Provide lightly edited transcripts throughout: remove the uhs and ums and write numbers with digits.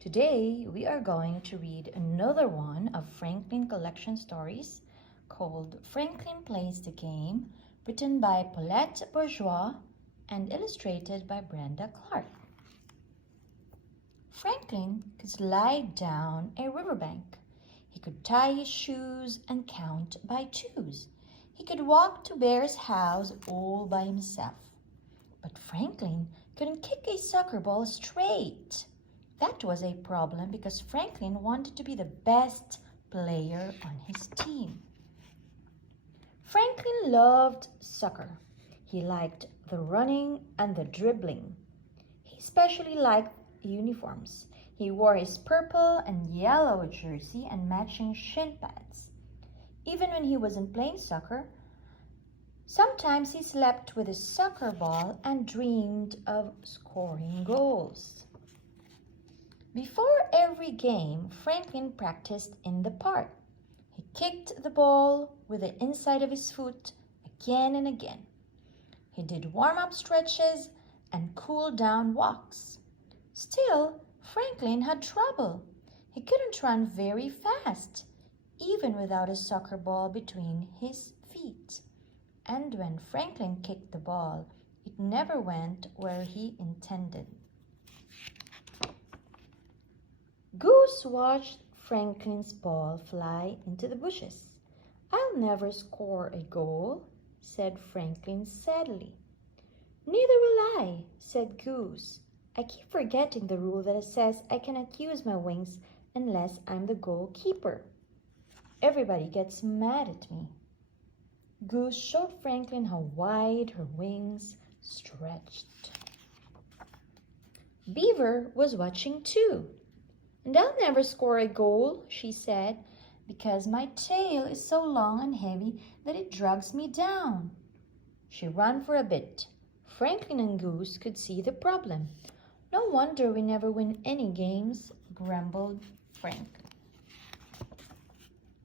Today we are going to read another one of Franklin collection stories called Franklin Plays the Game, written by Paulette Bourgeois and illustrated by Brenda Clark. Franklin could slide down a riverbank. He could tie his shoes and count by twos. He could walk to Bear's house all by himself. But Franklin couldn't kick a soccer ball straight. That was a problem because Franklin wanted to be the best player on his team. Franklin loved soccer. He liked the running and the dribbling. He especially liked uniforms. He wore his purple and yellow jersey and matching shin pads. Even when he wasn't playing soccer, sometimes he slept with his soccer ball and dreamed of scoring goals. Before every game, Franklin practiced in the park. He kicked the ball with the inside of his foot again and again. He did warm-up stretches and cool-down walks. Still, Franklin had trouble. He couldn't run very fast, even without a soccer ball between his feet. And when Franklin kicked the ball, it never went where he intended. Goose watched Franklin's ball fly into the bushes. "I'll never score a goal," said Franklin sadly. "Neither will I," said Goose. "I keep forgetting the rule that says I cannot use my wings unless I'm the goalkeeper. Everybody gets mad at me." Goose showed Franklin how wide her wings stretched. Beaver was watching too. "And I'll never score a goal," she said, "because my tail is so long and heavy that it drags me down." She ran for a bit. Franklin and Goose could see the problem. "No wonder we never win any games," grumbled Franklin.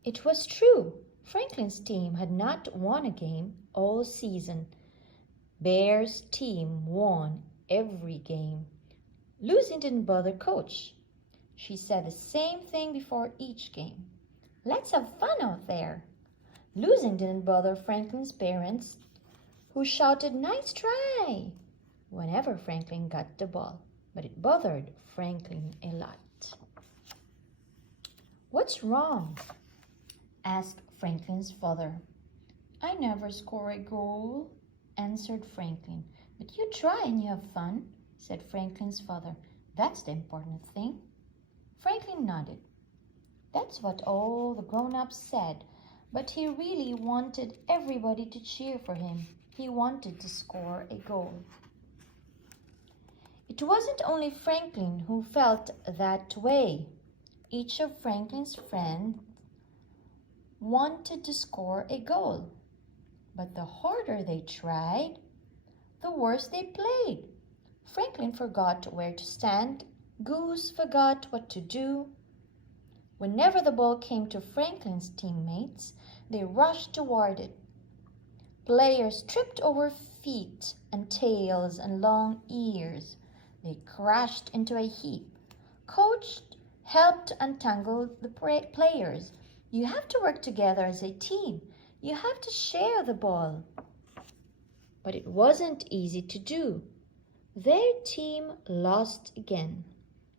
It was true. Franklin's team had not won a game all season. Bear's team won every game. Losing didn't bother Coach. She said the same thing before each game. "Let's have fun out there." Losing didn't bother Franklin's parents, who shouted, "Nice try," whenever Franklin got the ball. But it bothered Franklin a lot. "What's wrong?" asked Franklin's father. "I never score a goal," answered Franklin. "But you try and you have fun," said Franklin's father. "That's the important thing." Franklin nodded. That's what all the grown-ups said, but he really wanted everybody to cheer for him. He wanted to score a goal. It wasn't only Franklin who felt that way. Each of Franklin's friends wanted to score a goal. But the harder they tried, the worse they played. Franklin forgot where to stand. Goose forgot what to do. Whenever the ball came to Franklin's teammates, they rushed toward it. Players tripped over feet and tails and long ears. They crashed into a heap. Coach helped untangle the players. You have to work together as a team. You have to share the ball. But it wasn't easy to do. Their team lost again.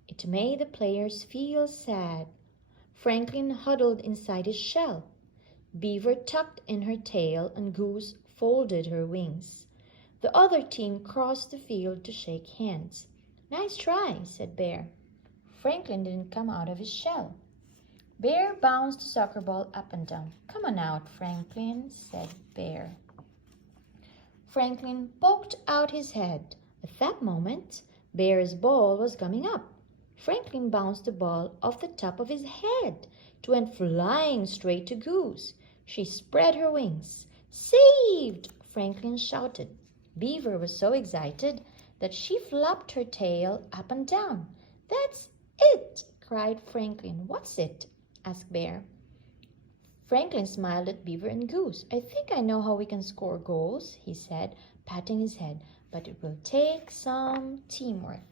It made the players feel sad. Franklin huddled inside his shell. Beaver tucked in her tail and Goose folded her wings. The other team crossed the field to shake hands. "Nice try," said Bear. Franklin didn't come out of his shell. Bear bounced the soccer ball up and down. "Come on out, Franklin," said Bear. Franklin poked out his head. At that moment, Bear's ball was coming up. Franklin bounced the ball off the top of his head. It went flying straight to Goose. She spread her wings. "Saved!" Franklin shouted. Beaver was so excited that she flopped her tail up and down. "That's it!" cried Franklin. "What's it?" asked Bear. Franklin smiled at Beaver and Goose. "I think I know how we can score goals," he said, patting his head, "but it will take some teamwork."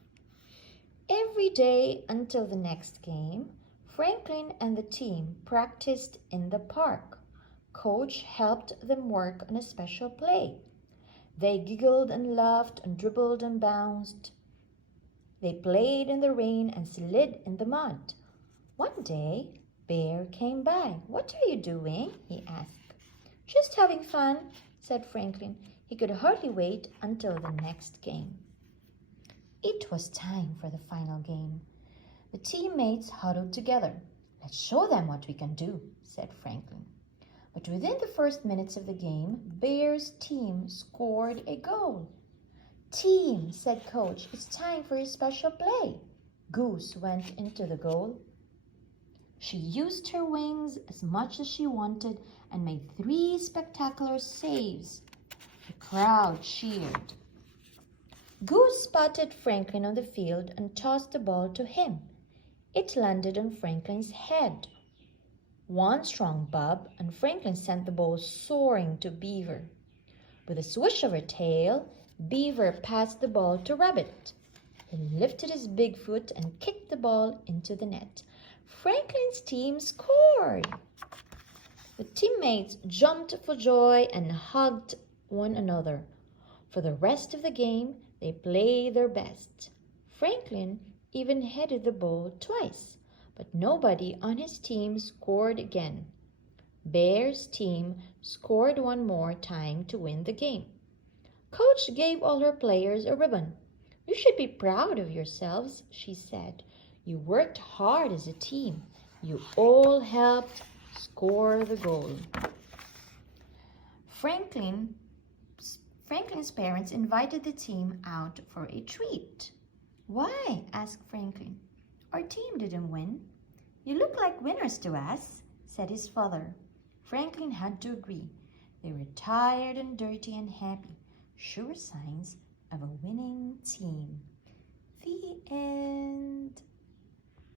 Every day until the next game, Franklin and the team practiced in the park. Coach helped them work on a special play. They giggled and laughed and dribbled and bounced. They played in the rain and slid in the mud. One day, Bear came by. "What are you doing?" he asked. "Just having fun," said Franklin. He could hardly wait until the next game. It was time for the final game. The teammates huddled together. "Let's show them what we can do," said Franklin. But within the first minutes of the game, Bear's team scored a goal. "Team," said Coach, "it's time for your special play." Goose went into the goal. She used her wings as much as she wanted and made 3 spectacular saves. The crowd cheered. Goose spotted Franklin on the field and tossed the ball to him. It landed on Franklin's head. One strong bob, and Franklin sent the ball soaring to Beaver. With a swish of her tail, Beaver passed the ball to Rabbit. He lifted his big foot and kicked the ball into the net. Franklin's team scored! The teammates jumped for joy and hugged one another. For the rest of the game, they played their best. Franklin even headed the ball twice, but nobody on his team scored again. Bear's team scored one more time to win the game. Coach gave all her players a ribbon. "You should be proud of yourselves," she said. "You worked hard as a team. You all helped score the goal." Franklin's parents invited the team out for a treat. "Why?" asked Franklin. "Our team didn't win." "You look like winners to us," said his father. Franklin had to agree. They were tired and dirty and happy. Sure signs of a winning team. The end.